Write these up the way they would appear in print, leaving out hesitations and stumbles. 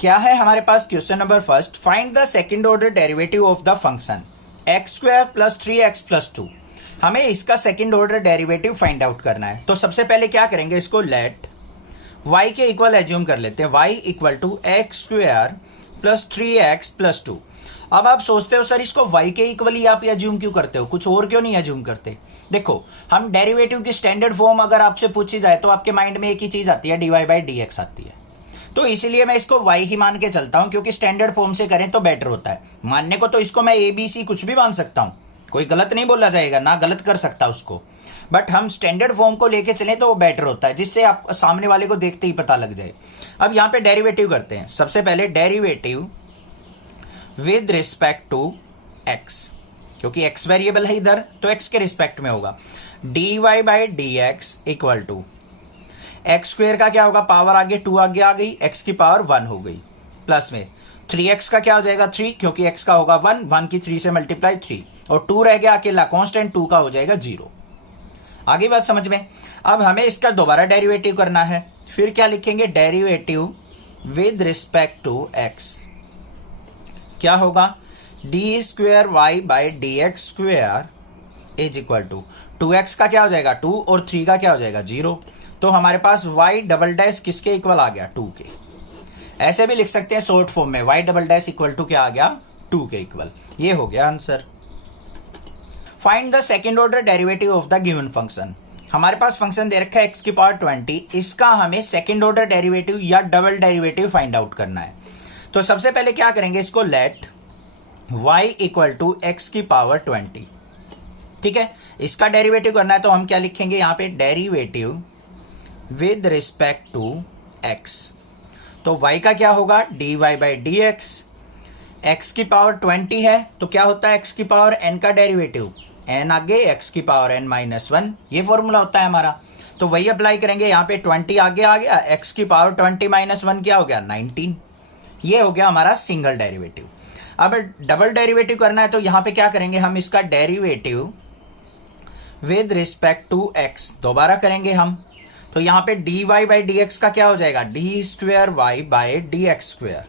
क्या है हमारे पास question number first, find the second order derivative of the function x square plus 3x plus 2। हमें इसका second order derivative find out करना है। तो सबसे पहले क्या करेंगे, इसको लेट y के इक्वल एज्यूम कर लेते हैं, y equal to x square plus 3x plus 2। अब आप सोचते हो सर इसको y के इक्वल ही आप एज्यूम क्यों करते हो, कुछ और क्यों नहीं एज्यूम करते। देखो हम डेरिवेटिव की स्टैंडर्ड फॉर्म अगर आपसे पूछी जाए तो आपके माइंड में एक ही चीज आती है, dy बाई dx आती है। तो इसीलिए मैं इसको y ही मान के चलता हूं, क्योंकि स्टैंडर्ड फॉर्म से करें तो बेटर होता है। मानने को तो इसको मैं ए बी सी कुछ भी मान सकता हूं, कोई गलत नहीं बोला जाएगा, ना गलत कर सकता उसको, बट हम स्टैंडर्ड फॉर्म को लेके चलें तो वो बेटर होता है, जिससे आप सामने वाले को देखते ही पता लग जाए। अब यहां पे डेरिवेटिव करते हैं। सबसे पहले derivative with respect to x, क्योंकि x वेरिएबल है इधर तो x के रिस्पेक्ट में होगा। dy by dx equal to x square का क्या होगा, पावर आगे 2 आगे आ गई, x की पावर 1 हो गई, प्लस में 3x का क्या हो जाएगा 3, क्योंकि x का होगा 1, 1 की 3 से मल्टीप्लाई 3, और 2 रह गया अकेला कांस्टेंट, 2 का हो जाएगा 0। आगे बात समझ में। अब हमें इसका दोबारा डेरिवेटिव करना है, फिर क्या लिखेंगे, derivative with respect to x क्या होगा, d square Y by D x square is equal to 2x का क्या हो जाएगा 2 और 3 का क्या हो जाएगा 0। तो हमारे पास y डबल डैश किसके इक्वल आ गया 2 के। ऐसे भी लिख सकते हैं शॉर्ट फॉर्म में, y double dash equal to क्या आ गया 2 के इक्वल। ये हो गया answer. Find the second order derivative of the given function. हमारे पास फंक्शन दे रखा है x की पावर 20, इसका हमें सेकंड ऑर्डर डेरिवेटिव या डबल डेरिवेटिव फाइंड आउट करना है। तो सबसे पहले क्या करेंगे, इसको let y equal to x की पावर 20, ठीक है, इसका डेरिवेटिव करना है। तो हम क्या लिखेंगे यहां पे, derivative with respect to x। तो y का क्या होगा, dy बाई डी x की पावर 20 है तो क्या होता है x की पावर n का डेरिवेटिव, n आगे x की पावर n माइनस 1, ये फॉर्मूला होता है हमारा। तो वही अप्लाई करेंगे यहाँ पे, 20 आगे आ गया, x की पावर 20 माइनस 1 क्या हो गया 19। ये हो गया हमारा सिंगल डेरिवेटिव। अब डबल डेरिवेटिव करना है तो यहाँ पे क्या करेंगे, हम इसका derivative with respect to x दोबारा करेंगे हम। तो यहां पे dy बाई dx का क्या हो जाएगा, d square Y by D x square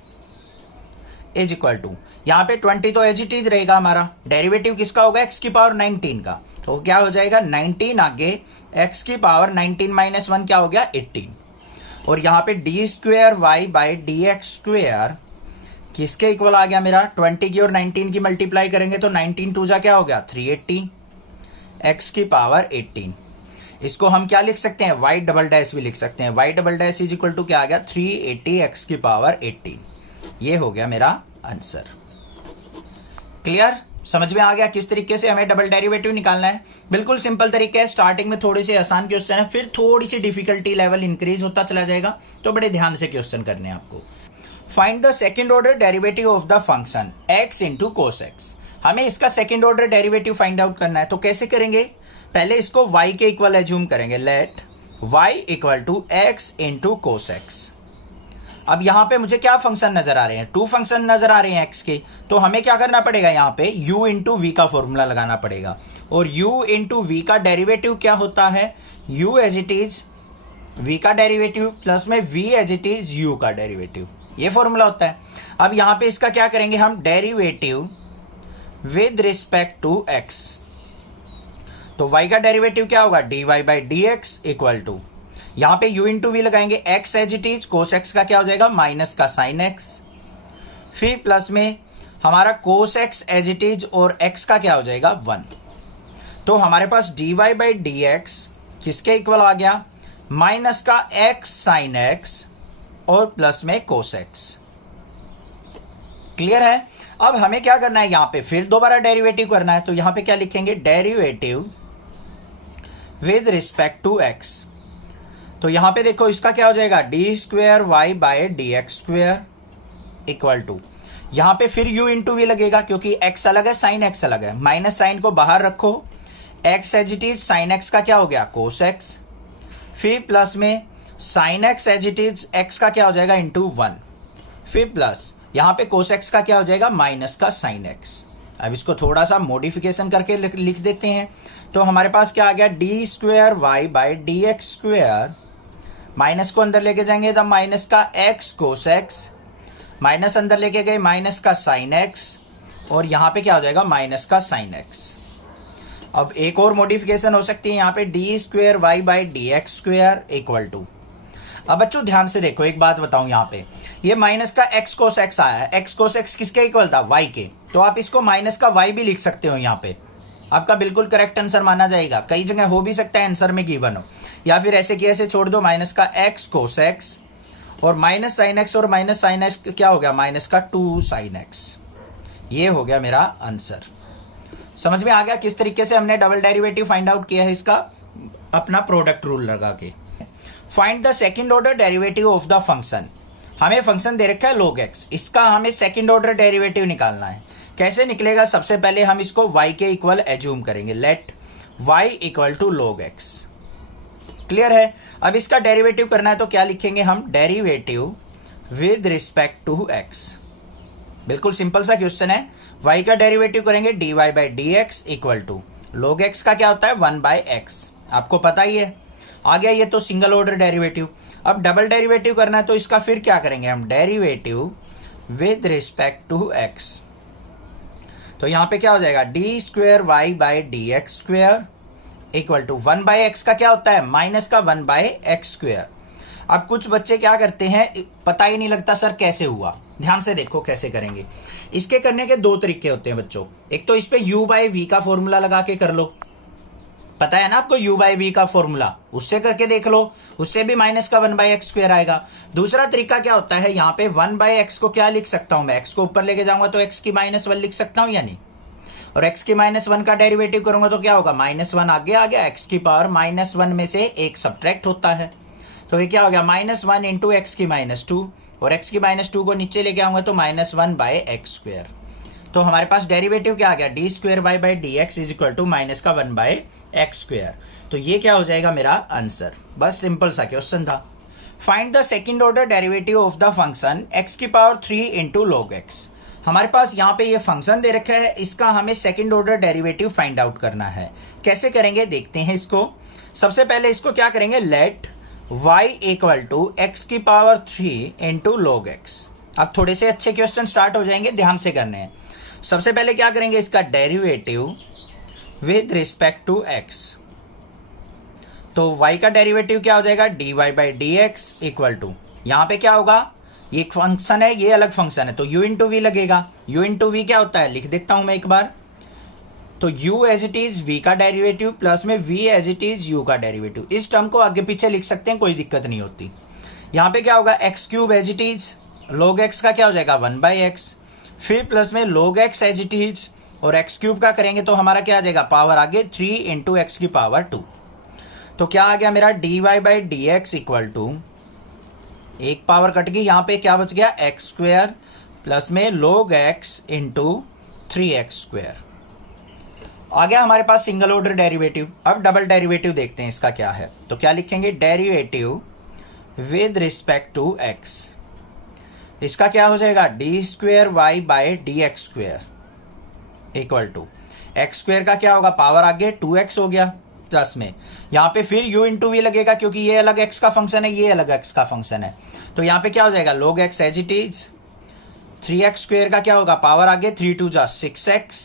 is equal to, यहां पे 20 तो एज इट इज रहेगा हमारा, डेरिवेटिव किसका होगा x की पावर 19 का, तो क्या हो जाएगा 19 आगे x की पावर 19 माइनस 1 क्या हो गया 18, और यहां पे d square Y by D x square किसके इक्वल आ गया मेरा, 20 की और 19 की मल्टीप्लाई करेंगे तो 19 टू जा क्या हो गया 380, x की पावर 18। इसको हम क्या लिख सकते हैं, y डबल डैश भी लिख सकते हैं, y double dash is equal to क्या आ गया 380 x की पावर 18। ये हो गया मेरा आंसर। क्लियर, समझ में आ गया किस तरीके से हमें डबल डेरिवेटिव निकालना है। बिल्कुल सिंपल तरीका है, स्टार्टिंग में थोड़ी सी आसान क्वेश्चन है, फिर थोड़ी सी डिफिकल्टी लेवल इंक्रीज होता चला जाएगा, तो बड़े ध्यान से क्वेश्चन करने हैं आपको। Find the second order derivative of the function x into cos x. हमें इसका second order derivative find out करना है। तो कैसे करेंगे, पहले इसको y के इक्वल एज्यूम करेंगे, let y equal to x into cos x. अब यहां पे मुझे क्या फंक्शन नजर आ रहे हैं, 2 फंक्शन नजर आ रहे हैं x के, तो हमें क्या करना पड़ेगा, यहां पे u इंटू वी का फॉर्मूला लगाना पड़ेगा, और u इंटू वी का डेरिवेटिव क्या होता है, u as it is v का डेरिवेटिव प्लस में v as it is u का डेरिवेटिव, ये फॉर्मूला होता है। अब यहां पे इसका क्या करेंगे हम, derivative with respect to x। तो y का डेरिवेटिव क्या होगा, dy by D x equal to, यहां पे u इंटू वी लगाएंगे, x as it is, cos x का क्या हो जाएगा माइनस का साइन x, फिर प्लस में हमारा कोस x एज इट इज और x का क्या हो जाएगा 1। तो हमारे पास dy बाई डी एक्स किसके इक्वल आ गया, माइनस का x साइन x और प्लस में कोस x। क्लियर है। अब हमें क्या करना है, यहां पे फिर दोबारा डेरिवेटिव करना है। तो यहां पे क्या लिखेंगे, derivative with respect to x। तो यहां पे देखो इसका क्या हो जाएगा, d square y by d x square equal to, यहां पे फिर u इंटू वी लगेगा, क्योंकि x अलग है साइन x अलग है, माइनस साइन को बाहर रखो, x as it is sine x का क्या हो गया कोस x, फिर प्लस में sine x as it is x का क्या हो जाएगा इंटू 1, फिर प्लस यहां पे कोस x का क्या हो जाएगा माइनस का साइन x। अब इसको थोड़ा सा मॉडिफिकेशन करके लिख देते हैं। तो हमारे पास क्या आ गया, d square Y by D x square, minus को अंदर लेके जाएंगे तो माइनस का x कोस x माइनस अंदर लेके गए, माइनस का साइन एक्स, और यहां पे क्या हो जाएगा, माइनस का साइन एक्स। अब एक और मॉडिफिकेशन हो सकती है यहाँ पे, d square Y by D x square equal to. अब बच्चों ध्यान से देखो, एक बात बताऊं, यहाँ पे ये माइनस का एक्स कोस एक्स आया है, एक्स कोस एक्स किसके इक्वल था, वाई के, तो आप इसको माइनस का वाई भी लिख सकते हो। यहाँ पे आपका बिल्कुल करेक्ट आंसर माना जाएगा। कई जगह हो भी सकता है आंसर में गिवन हो, या फिर ऐसे की ऐसे छोड़ दो, माइनस का एक्स कोस एक्स और माइनस साइन एक्स, और माइनस साइन एक्स क्या हो गया, माइनस का 2 साइन एक्स। ये हो गया मेरा आंसर। समझ में आ गया किस तरीके से हमने डबल डेरिवेटिव फाइंड आउट किया है इसका, अपना प्रोडक्ट रूल लगा के। Find the second order derivative of the function. हमें फंक्शन दे रखा है log x, इसका हमें सेकंड ऑर्डर डेरिवेटिव निकालना है। कैसे निकलेगा, सबसे पहले हम इसको y के इक्वल एज्यूम करेंगे, let y equal to log x। Clear है। अब इसका डेरिवेटिव करना है तो क्या लिखेंगे हम, derivative with respect to x। बिल्कुल सिंपल सा क्वेश्चन है। y का डेरिवेटिव करेंगे dy by D x equal to log x का क्या होता है, 1 बाई एक्स, आपको पता ही है। आ गया ये तो सिंगल ऑर्डर डेरिवेटिव। अब डबल डेरिवेटिव करना है तो इसका फिर क्या करेंगे हम, derivative with respect to x। तो यहां पे क्या हो जाएगा, d square Y by D x square equal to 1 by x का क्या होता है, माइनस का 1 बाई एक्स स्क्वेयर। अब कुछ बच्चे क्या करते हैं, पता ही नहीं लगता सर कैसे हुआ। ध्यान से देखो कैसे करेंगे। इसके करने के दो तरीके होते हैं बच्चों। एक तो इस पे u बाई वी का फॉर्मूला लगा के कर लो, पता है ना आपको u बाई वी का फॉर्मूला, उससे करके देख लो, उससे भी माइनस का 1 बाई एक्स स्क्वेयर आएगा। दूसरा तरीका क्या होता है, यहाँ पे 1 बाई एक्स को क्या लिख सकता हूं मैं, एक्स को ऊपर लेके जाऊंगा तो एक्स की -1 लिख सकता हूं या नहीं, और एक्स की -1 का डेरिवेटिव करूंगा तो क्या होगा, -1 आगे आ गया, एक्स की पावर -1 में से एक सब्ट्रैक्ट होता है, तो ये क्या हो गया, -1 इंटू एक्स की -2, और एक्स की -2 को नीचे लेके आऊंगा तो -1 बाई एक्स स्क्वेयर। तो हमारे पास डेरिवेटिव क्या आ गया, d square Y by D x is equal to minus का 1 बाई एक्स स्क्वेयर। तो ये क्या हो जाएगा मेरा आंसर। बस सिंपल सा क्वेश्चन था। Find the second order derivative of the function x की पावर 3 इंटू लॉग एक्स। हमारे पास यहाँ पे ये फंक्शन दे रखा है, इसका हमें second order derivative find out करना है। कैसे करेंगे देखते हैं इसको। सबसे पहले इसको क्या करेंगे, let y equal to x की पावर 3 इंटू लॉग एक्स। अब थोड़े से अच्छे क्वेश्चन स्टार्ट हो जाएंगे, ध्यान से करने हैं। सबसे पहले क्या करेंगे, इसका derivative with respect to x। तो y का डेरिवेटिव क्या हो जाएगा, dy by D x equal to, यहां पे क्या होगा, ये एक फंक्शन है, ये अलग फंक्शन है, तो u इंटू वी लगेगा। u इंटू वी क्या होता है, लिख देता हूं मैं एक बार। तो u as it is v का डेरिवेटिव प्लस में v as it is u का डेरिवेटिव। इस टर्म को आगे पीछे लिख सकते हैं, कोई दिक्कत नहीं होती। यहां पे क्या होगा, x cube as it is, log x का क्या हो जाएगा 1 बाई एक्स, फिर प्लस में log x as it is, और एक्स क्यूब का करेंगे तो हमारा क्या आ जाएगा, पावर आगे 3 इंटू एक्स की पावर 2। तो क्या आ गया मेरा, d Y by D x equal to, एक पावर कट गई, यहां पे क्या बच गया, एक्स स्क्वेयर प्लस में log x into 3x square. आ गया हमारे पास सिंगल ऑर्डर डेरिवेटिव। अब डबल डेरिवेटिव देखते हैं इसका क्या है। तो क्या लिखेंगे, derivative with respect to x। इसका क्या हो जाएगा, d square Y by D x square equal to, x square का क्या होगा, पावर आगे 2x हो गया, प्लस में यहां पे फिर u इंटू वी लगेगा, क्योंकि ये अलग x का फंक्शन है, ये अलग x का फंक्शन है। तो यहां पे क्या हो जाएगा, log x as it is, 3x square का क्या होगा, पावर आगे 3 2 जा 6x,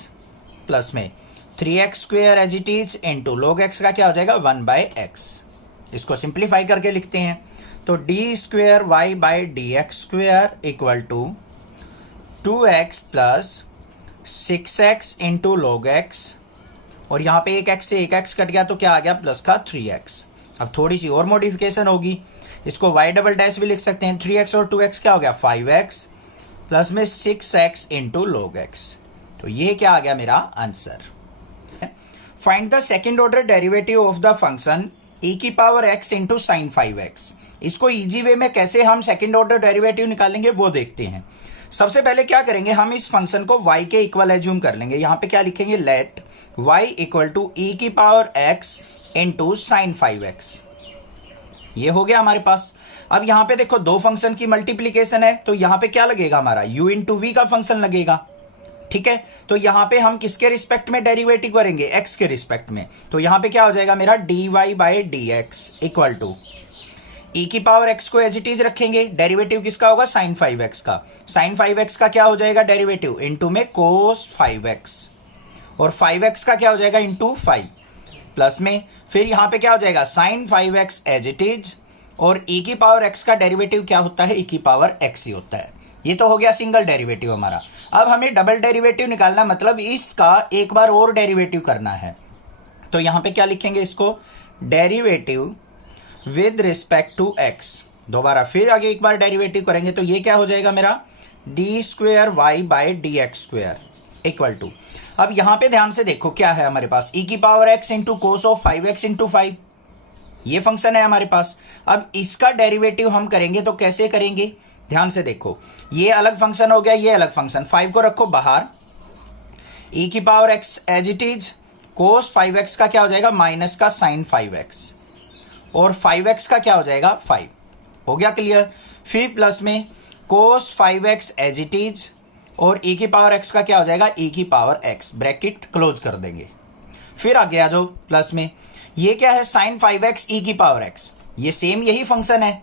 प्लस में 3x square as it is into log x का क्या हो जाएगा 1 बाई एक्स। इसको सिंप्लीफाई करके लिखते हैं, तो D square Y by D x square equal to 2x plus 6x into log x, और यहां पे एक x से एक x कट गया तो क्या आ गया, प्लस का 3x। अब थोड़ी सी और मॉडिफिकेशन होगी, इसको y डबल डैश भी लिख सकते हैं। 3x और 2x क्या हो गया, 5x प्लस में 6x इंटू लॉग एक्स। तो ये क्या आ गया मेरा answer. Find the second order derivative of the function e की power x into sine 5x। इसको इजी वे में कैसे हम सेकेंड ऑर्डर डेरिवेटिव निकालेंगे वो देखते हैं। सबसे पहले क्या करेंगे, हम इस फंक्शन को y के इक्वल एज्यूम कर लेंगे। यहां पे क्या लिखेंगे, let y equal to e की power x into sine 5x। ये हो गया हमारे पास। अब यहां पे देखो दो फंक्शन की मल्टीप्लीकेशन है, तो यहां पे क्या लगेगा हमारा, u इंटू वी का फंक्शन लगेगा। ठीक है, तो यहां पे हम किसके रिस्पेक्ट में डेरिवेटिव करेंगे, x के रिस्पेक्ट में। तो यहां पे क्या हो जाएगा मेरा, dy by D x equal to e की पावर एक्स को एज इट इज रखेंगे, डेरिवेटिव किसका होगा, साइन 5x का। साइन 5x का क्या हो जाएगा डेरिवेटिव, इनटू में कोस 5x, और 5x का क्या हो जाएगा इनटू 5, प्लस में फिर यहां पे क्या हो जाएगा sign 5x as it is, और ई की पावर x का डेरिवेटिव क्या होता है, ई की पावर x ही होता है। ये तो हो गया सिंगल डेरिवेटिव हमारा। अब हमें डबल डेरिवेटिव निकालना, मतलब इसका एक बार और डेरिवेटिव करना है। तो यहां पे क्या लिखेंगे इसको, derivative with respect to x। दोबारा फिर आगे एक बार डेरिवेटिव करेंगे तो ये क्या हो जाएगा मेरा, d square Y by D x square equal to, अब यहां पे ध्यान से देखो क्या है हमारे पास, ई की power x into cos of 5x into 5, ये फंक्शन है हमारे पास। अब इसका डेरिवेटिव हम करेंगे तो कैसे करेंगे, ध्यान से देखो, ये अलग फंक्शन हो गया, ये अलग फंक्शन, 5 को रखो बाहर, ई की power x as it is, cos 5x का क्या हो जाएगा माइनस का साइन 5x, और 5x का क्या हो जाएगा 5, हो गया क्लियर। फिर प्लस में कोस 5x एज इट इज, और ई की पावर x का क्या हो जाएगा, ई की पावर x, ब्रैकेट क्लोज कर देंगे। फिर आगे आ जाओ प्लस में, ये क्या है साइन 5x ई की पावर x, ये सेम यही फंक्शन है,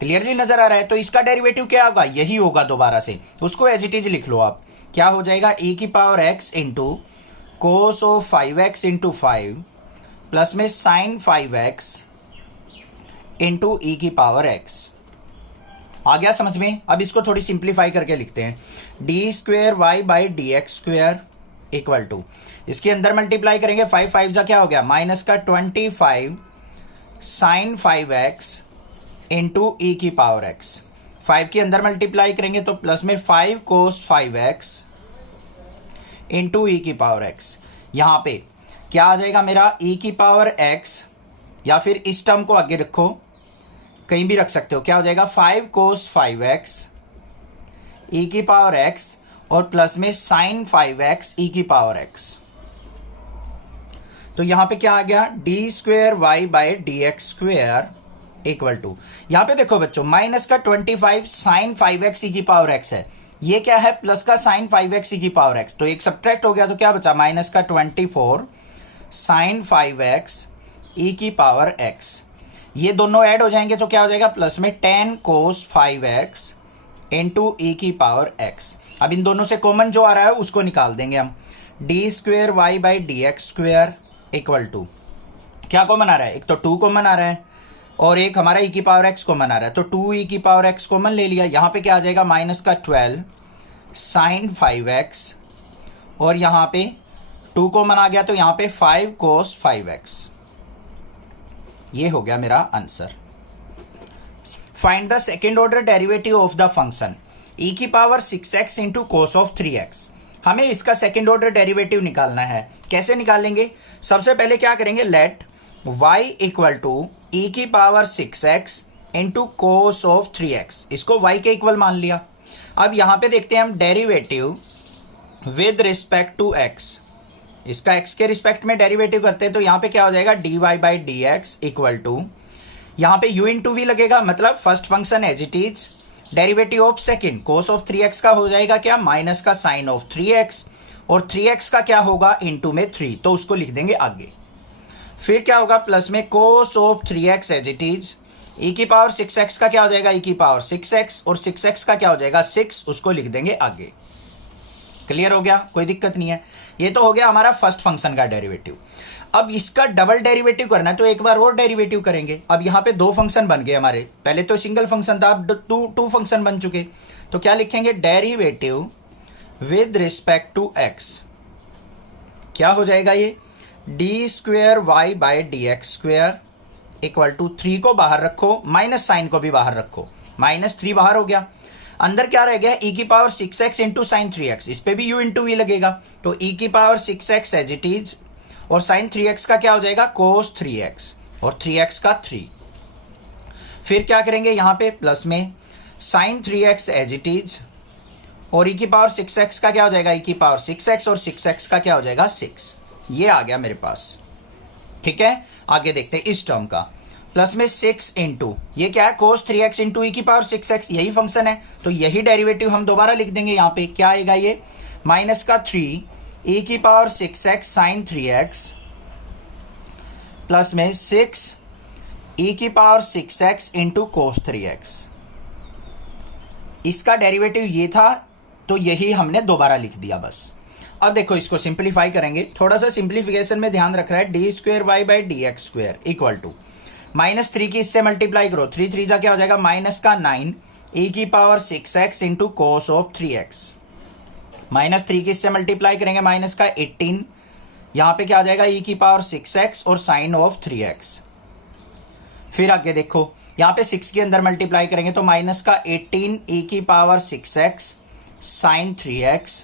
क्लियरली नजर आ रहा है। तो इसका डेरिवेटिव क्या होगा, यही होगा दोबारा से, उसको एज इट इज लिख लो आप, क्या हो जाएगा ई की power x into cos of 5x into 5 plus में साइन 5x इंटू ई की पावर x। आ गया समझ में। अब इसको थोड़ी सिंप्लीफाई करके लिखते हैं, d square Y by D x square equal to, इसके अंदर मल्टीप्लाई करेंगे, 5 5 जा क्या हो गया माइनस का 25 साइन 5x इंटू ई की पावर x, 5 के अंदर मल्टीप्लाई करेंगे तो प्लस में 5 कोस 5x इंटू ई की पावर x। यहां पे क्या आ जाएगा मेरा, ई की पावर x, या फिर इस टर्म को आगे रखो, कहीं भी रख सकते हो, क्या हो जाएगा 5 कोस 5x ई की पावर x, और प्लस में साइन 5x ई की पावर x। तो यहां पे क्या आ गया, d square Y by D x square equal to, यहां पे देखो बच्चों माइनस का 25 साइन 5x ई की पावर x है, ये क्या है प्लस का साइन 5x ई की पावर x, तो एक सब्ट्रैक्ट हो गया तो क्या बचा माइनस का 24 साइन 5x ई की पावर x। ये दोनों ऐड हो जाएंगे तो क्या हो जाएगा प्लस में 10 कोस 5x इंटू ई की पावर x। अब इन दोनों से कॉमन जो आ रहा है उसको निकाल देंगे हम, d square Y by D x square equal to, क्या कॉमन आ रहा है, एक तो 2 कॉमन आ रहा है और एक हमारा ई की पावर x कॉमन आ रहा है, तो 2 ई की पावर x कॉमन ले लिया। यहां पे क्या आ जाएगा माइनस का 12 साइन 5x, और यहां पे 2 कॉमन आ गया तो यहां पे 5 कोस 5x। ये हो गया मेरा answer. Find the second order derivative of the function e की power 6x into cos of 3x। हमें इसका सेकेंड ऑर्डर डेरिवेटिव निकालना है। कैसे निकालेंगे, सबसे पहले क्या करेंगे, let y equal to e की power 6x into cos of 3x, इसको y के इक्वल मान लिया। अब यहां पे देखते हैं हम derivative with respect to x, इसका x के रिस्पेक्ट में डेरिवेटिव करते हैं तो यहां पे क्या हो जाएगा dy by D x equal to, यहां पे u इंटू वी लगेगा, मतलब first function as it is, derivative of second cos of 3x का हो जाएगा क्या माइनस का साइन ऑफ 3x, और 3x का क्या होगा इंटू में 3, तो उसको लिख देंगे आगे। फिर क्या होगा प्लस में cos of 3x as it is, e की पावर 6x का क्या हो जाएगा ई की पावर 6x, और 6x का क्या हो जाएगा 6, उसको लिख देंगे आगे। क्लियर हो गया, कोई दिक्कत नहीं है। ये तो हो गया हमारा फर्स्ट फंक्शन का डेरिवेटिव। अब इसका डबल डेरिवेटिव करना है तो एक बार और डेरिवेटिव करेंगे। अब यहां पे 2 फंक्शन बन गए हमारे, पहले तो सिंगल फंक्शन था, अब 2 फंक्शन बन चुके, तो क्या लिखेंगे derivative with respect to x, क्या हो जाएगा ये d square Y by D x square equal to, 3 को बाहर रखो, माइनस साइन को भी बाहर रखो, -3 बाहर हो गया, अंदर क्या रह गया ई की power 6x into sine 3x, इस पे भी u इंटू वी लगेगा, तो ई की power 6x as it is, और साइन 3x का क्या हो जाएगा कोस 3x, और 3x का 3। फिर क्या करेंगे यहां पे प्लस में sign 3x as it is, और ई की पावर 6x का क्या हो जाएगा ई की पावर 6x, और 6x का क्या हो जाएगा 6। ये आ गया मेरे पास, ठीक है। आगे देखते हैं इस टर्म का, प्लस में 6 इंटू, ये क्या है कोस 3x इंटू ई की पावर 6x, यही फंक्शन है, तो यही डेरिवेटिव हम दोबारा लिख देंगे। यहां पे क्या आएगा ये माइनस का 3 ई की power 6x sign 3x, plus में 6 ई की power 6x into cos 3x। इसका डेरिवेटिव ये था, तो यही हमने दोबारा लिख दिया बस। अब देखो इसको सिंप्लीफाई करेंगे, थोड़ा सा सिंप्लीफिकेशन में ध्यान रख रहा है। D square Y by D x square equal to -3 की इससे मल्टीप्लाई करो, 3 3 जा क्या हो जाएगा -9 ई की power 6x into cos of 3x। -3 की इससे मल्टीप्लाई करेंगे -18, यहां पे क्या आ जाएगा ई की पावर 6x और साइन ऑफ 3x। फिर आगे देखो यहां पे 6 के अंदर मल्टीप्लाई करेंगे तो -18 ई की पावर 6x साइन 3x।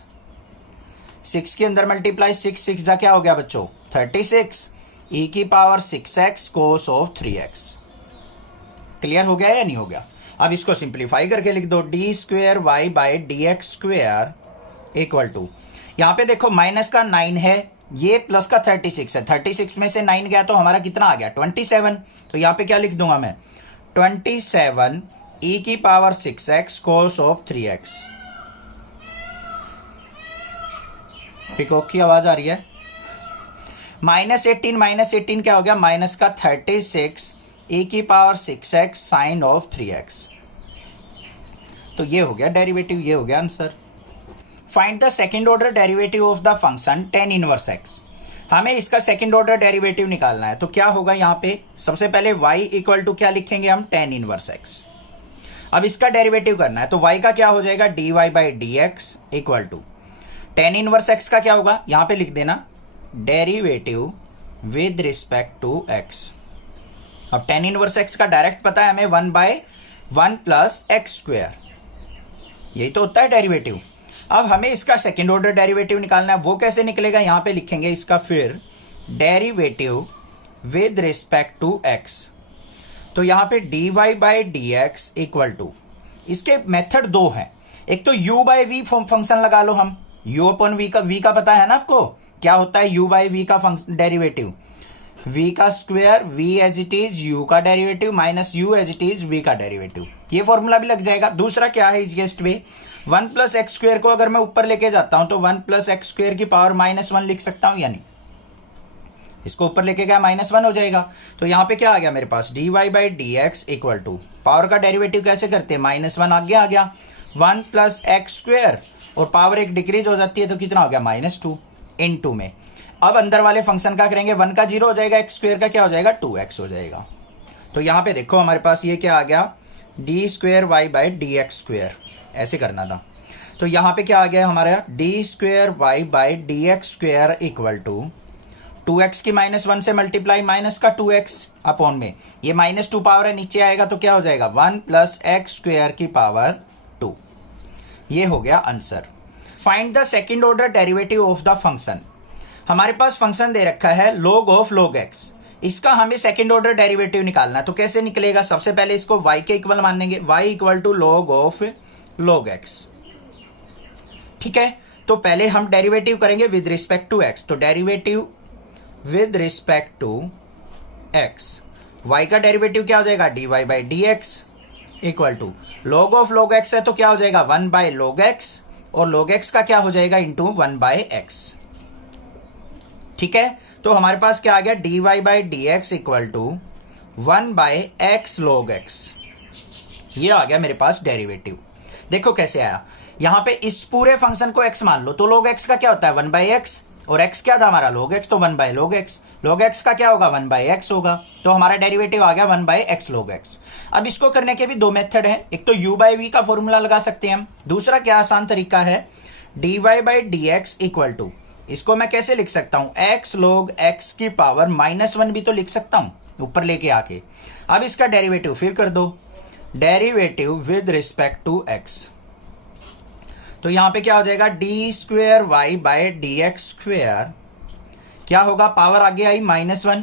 6 के अंदर मल्टीप्लाई 6 जा क्या हो गया बच्चों 36 ई की power 6x cos of 3x। Clear हो गया या नहीं हो गया? अब इसको सिंप्लीफाई करके लिख दो, d square Y by D x square equal to, यहां पे देखो -9 है, ये प्लस का 36 है, 36 में से 9 गया तो हमारा कितना आ गया 27। तो यहां पे क्या लिख दूंगा मैं 27 ई की power 6x cos of 3x। Peacock की आवाज आ रही है। -18 क्या हो गया माइनस का 36 ई की power 6x sign of 3x। तो ये हो गया डेरिवेटिव, ये हो गया answer. Find the second order derivative of the function tan inverse x। हमें इसका सेकेंड ऑर्डर डेरिवेटिव निकालना है, तो क्या होगा यहां पे सबसे पहले y इक्वल टू क्या लिखेंगे हम tan इनवर्स x। अब इसका डेरिवेटिव करना है तो y का क्या हो जाएगा dy by D x equal to tan inverse x का क्या होगा यहां पे लिख देना derivative with respect to x। अब tan इनवर्स x का डायरेक्ट पता है हमें 1/1 प्लस एक्स स्क्वेयर, यही तो होता है डेरिवेटिव। अब हमें इसका सेकेंड ऑर्डर डेरिवेटिव निकालना है, वो कैसे निकलेगा यहां पे लिखेंगे इसका फिर derivative with respect to x। तो यहां पे dy by D x equal to, इसके मेथड दो हैं, एक तो u बाई वी फंक्शन लगा लो हम, u अपॉन v का पता है ना आपको क्या होता है u बाई वी का फंक्शन डेरिवेटिव, v का square v as it is u का derivative minus u as it is v का डेरिवेटिव, ये फॉर्मूला भी लग जाएगा। दूसरा क्या है easiest way 1 plus x square को अगर मैं ऊपर लेके जाता हूं तो 1 प्लस एक्स स्क्वेयर की पावर -1 लिख सकता हूं, यानी इसको ऊपर लेके गया -1 हो जाएगा। तो यहां पे क्या आ गया मेरे पास dy by D x equal to, power का डेरिवेटिव कैसे करते हैं -1 आगे आ गया 1 प्लस एक्स स्क्वेयर और पावर एक डिक्रीज हो जाती है तो कितना हो गया -2 इन 2 में। अब अंदर वाले फंक्शन का करेंगे 1 का 0 हो जाएगा, एक्स स्क्वेयर का क्या हो जाएगा 2x हो जाएगा। तो यहां पे देखो हमारे पास ये क्या आ गया d square Y by D x square, ऐसे करना था। तो यहां पे क्या आ गया हमारा d square Y by D x square equal to 2x की -1 से मल्टीप्लाई माइनस का 2x अपॉन में ये -2 पावर है नीचे आएगा तो क्या हो जाएगा 1 प्लस एक्स स्क्वेयर की पावर 2। ये हो गया answer. Find the second order derivative of the function. हमारे पास फंक्शन दे रखा है log ऑफ log x, इसका हमें सेकेंड ऑर्डर डेरिवेटिव निकालना है। तो कैसे निकलेगा, सबसे पहले इसको y के इक्वल मानेंगे, y equal to log of log x। ठीक है, तो पहले हम डेरिवेटिव करेंगे विद रिस्पेक्ट टू x, तो derivative with respect to x, y का डेरिवेटिव क्या हो जाएगा dy by D x equal to log of log x है तो क्या हो जाएगा 1 बाय log x और log x का क्या हो जाएगा इंटू 1 बाय x। ठीक है, तो हमारे पास क्या आ गया dy by D x equal to 1 by x log x। ये आ गया मेरे पास डेरिवेटिव। देखो कैसे आया, यहां पे इस पूरे फंक्शन को x मान लो तो log x का क्या होता है 1 बाय एक्स और x क्या था हमारा log x, तो 1 by log x। log x का क्या होगा 1 बाय x होगा, तो हमारा डेरिवेटिव आ गया 1 बाय x log x। अब इसको करने के भी दो मेथड हैं, एक तो u बाई v का फॉर्मूला लगा सकते हैं हम, दूसरा क्या आसान तरीका है dy by D x equal to, इसको मैं कैसे लिख सकता हूं x log x की पावर -1 भी तो लिख सकता हूं ऊपर लेके आके। अब इसका डेरिवेटिव फिर कर दो derivative with respect to x, तो यहां पे क्या हो जाएगा d square y by d x square, क्या होगा पावर आगे आई -1,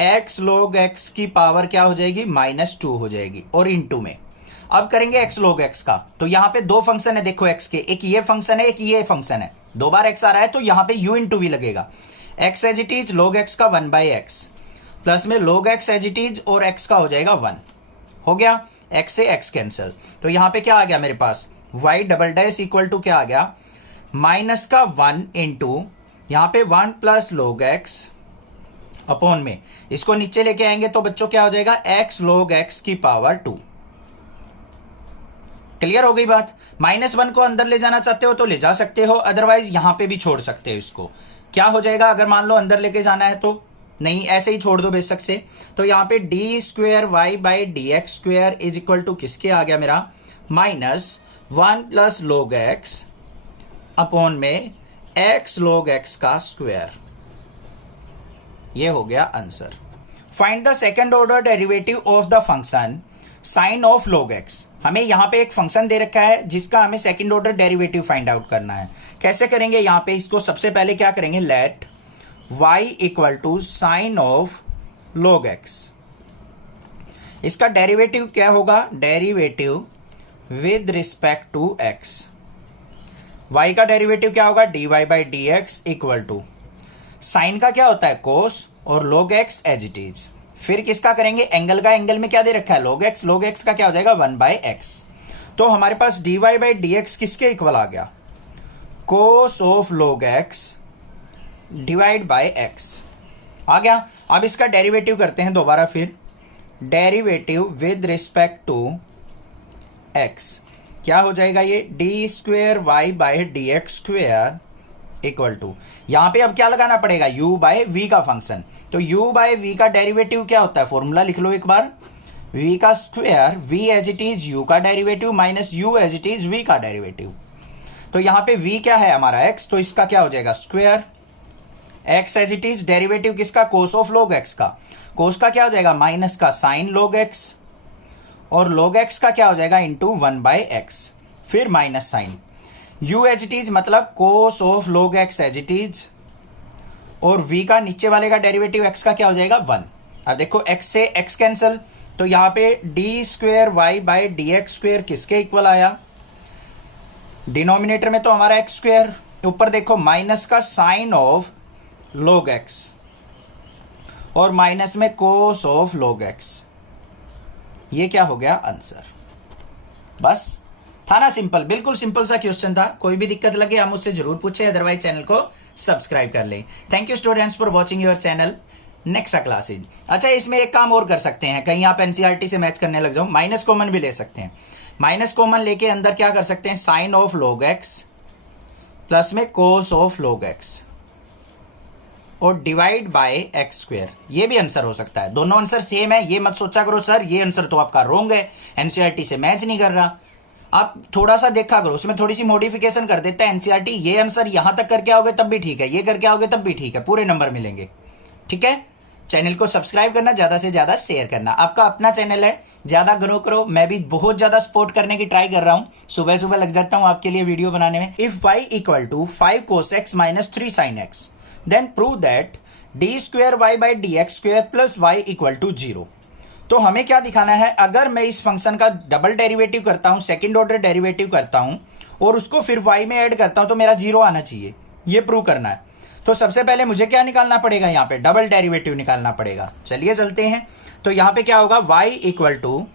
x log x की पावर क्या हो जाएगी -2 हो जाएगी और इनटू में। अब करेंगे x log x का, तो यहां पे दो फंक्शन है देखो x के, एक ये फंक्शन है एक ये फंक्शन है, दो बार x आ रहा है तो यहां पे u इंटू v लगेगा। x as it is log x का 1 बाई एक्स प्लस में log x as it is और x का हो जाएगा 1, हो गया x से x कैंसिल। तो यहां पे क्या आ गया मेरे पास y double dash equal to क्या आ गया -1 इंटू यहां पे 1 प्लस log x अपॉन में इसको नीचे लेके आएंगे तो बच्चों क्या हो जाएगा, x log x की पावर 2। क्लियर हो गई बात। -1 को अंदर ले जाना चाहते हो तो ले जा सकते हो, अदरवाइज यहां पे भी छोड़ सकते हो। इसको क्या हो जाएगा अगर मान लो अंदर लेके जाना है तो, नहीं ऐसे ही छोड़ दो बेशक से। तो यहां पे d²y/dx² इज इक्वल टू किसके आ गया मेरा, -1 + log x अपॉन में x log x का स्क्वायर। ये हो गया answer. Find the second order derivative of the function sine of log x। हमें यहां पे एक फंक्शन दे रखा है जिसका हमें second order derivative find out करना है। कैसे करेंगे, यहां पे इसको सबसे पहले क्या करेंगे, let y equal to sine of log x। इसका डेरिवेटिव क्या होगा, derivative with respect to x। y का डेरिवेटिव क्या होगा, dy/dx इक्वल टू साइन का क्या होता है कोस और log x as it is. फिर किसका करेंगे, एंगल का। एंगल में क्या दे रखा है, log x। log x का क्या हो जाएगा 1/x। तो हमारे पास dy/dx किसके इक्वल आ गया, cos of log x divide by x आ गया। अब इसका डेरिवेटिव करते हैं दोबारा, फिर derivative with respect to x क्या हो जाएगा, ये d²y/dx² इक्वल टू, यहां पे अब क्या लगाना पड़ेगा, u/v का फंक्शन। तो u/v का डेरिवेटिव क्या होता है, फॉर्मूला लिख लो एक बार, v का square, v as it is u का derivative minus u as it is v का डेरिवेटिव। तो यहां पे v क्या है हमारा x, तो इसका क्या हो जाएगा square, x as it is derivative किसका, कोस ऑफ log x का। कोस का क्या हो जाएगा, माइनस का साइन log x, और log x का क्या हो जाएगा इंटू 1/x, फिर minus sine. u as it is मतलब cos of log x as it is, और v का नीचे वाले का डेरिवेटिव x का क्या हो जाएगा 1। अब देखो x से x कैंसिल, तो यहां पे d²y/dx² किसके इक्वल आया, डिनोमिनेटर में तो हमारा x², ऊपर देखो माइनस का साइन ऑफ log x और माइनस में कोस ऑफ log x। ये क्या हो गया आंसर। बस था ना, सिंपल, बिल्कुल सिंपल सा क्वेश्चन था। कोई भी दिक्कत लगे आप मुझसे जरूर पूछे, अदरवाइज चैनल को सब्सक्राइब कर ले। Thank you students for watching your channel. Next classes. अच्छा, इसमें एक काम और कर सकते हैं, कहीं आप एनसीईआरटी से मैच करने लग जाओ, माइनस कॉमन भी ले सकते हैं। माइनस कॉमन लेके अंदर क्या कर सकते हैं, sine of log x plus में कोस ऑफ log x और डिवाइड बाय x²। ये भी आंसर हो सकता है। दोनों आंसर सेम है, ये मत सोचा करो सर ये आंसर तो आपका रॉन्ग है, एनसीईआरटी से मैच नहीं कर रहा। आप थोड़ा सा देखा करो, उसमें थोड़ी सी मॉडिफिकेशन कर देता है एनसीईआरटी। ये आंसर यहां तक करके आओगे तब भी ठीक है, ये करके आओगे तब भी ठीक है, पूरे नंबर मिलेंगे। ठीक है, चैनल को सब्सक्राइब करना, ज्यादा से ज्यादा शेयर करना। आपका अपना चैनल है, ज्यादा ग्रो करो। मैं भी बहुत ज्यादा सपोर्ट करने की ट्राई कर रहा हूं, सुबह सुबह लग जाता हूं आपके लिए वीडियो बनाने में। If y equal to 5 cos x minus 3 sin x, then prove that d²y/dx² plus y equal to 0। तो हमें क्या दिखाना है, अगर मैं इस फंक्शन का डबल डेरिवेटिव करता हूं, सेकंड ऑर्डर डेरिवेटिव करता हूं और उसको फिर y में ऐड करता हूं तो मेरा 0 आना चाहिए, ये प्रूव करना है। तो सबसे पहले मुझे क्या निकालना पड़ेगा, यहां पे डबल डेरिवेटिव निकालना पड़ेगा। चलिए चलते हैं। तो यहां पे क्या होगा, y equal to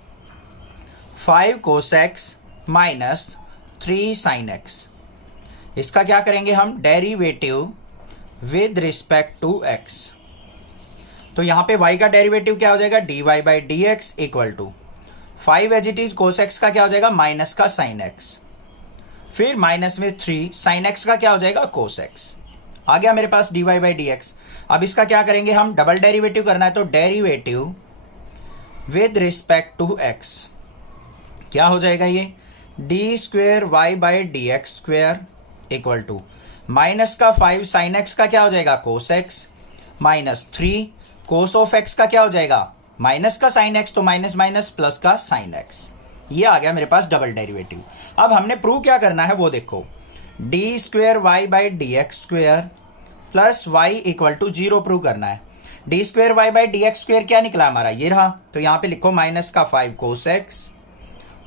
5 cos x minus 3 sin x। इसका क्या करेंगे हम, derivative with respect to x। तो यहां पे y का डेरिवेटिव क्या हो जाएगा, dy/dx equal to 5 as it is cos x का क्या हो जाएगा, माइनस का sin x, फिर माइनस में 3 sin x का क्या हो जाएगा cos x। आ गया मेरे पास dy/dx। अब इसका क्या करेंगे हम, डबल डेरिवेटिव करना है तो derivative with respect to x क्या हो जाएगा, ये d²y/dx² इक्वल टू माइनस का 5 sin x का क्या हो जाएगा cos x, minus 3 cos of x का क्या हो जाएगा, माइनस का sin x, तो माइनस माइनस प्लस का sin x। ये आ गया मेरे पास डबल डेरिवेटिव। अब हमने प्रूव क्या करना है वो देखो, d²y/dx² plus y equal to 0 prove करना है। d²y/dx² क्या निकला हमारा, ये रहा। तो यहां पे लिखो माइनस का 5 cos x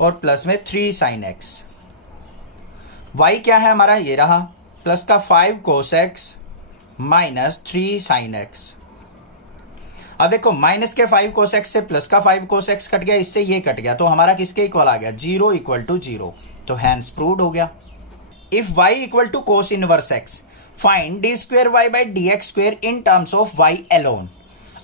और प्लस में 3 sin x। y क्या है हमारा, ये रहा, प्लस का 5 cos x minus 3 sin x। अब देखो माइनस के 5 cos x से प्लस का 5 cos x कट गया, इससे ये कट गया, तो हमारा किसके इक्वल आ गया, 0 इक्वल टू 0। तो हैंस प्रूव्ड हो गया। If y equal to cos inverse x, find d²y/dx² in terms of y alone.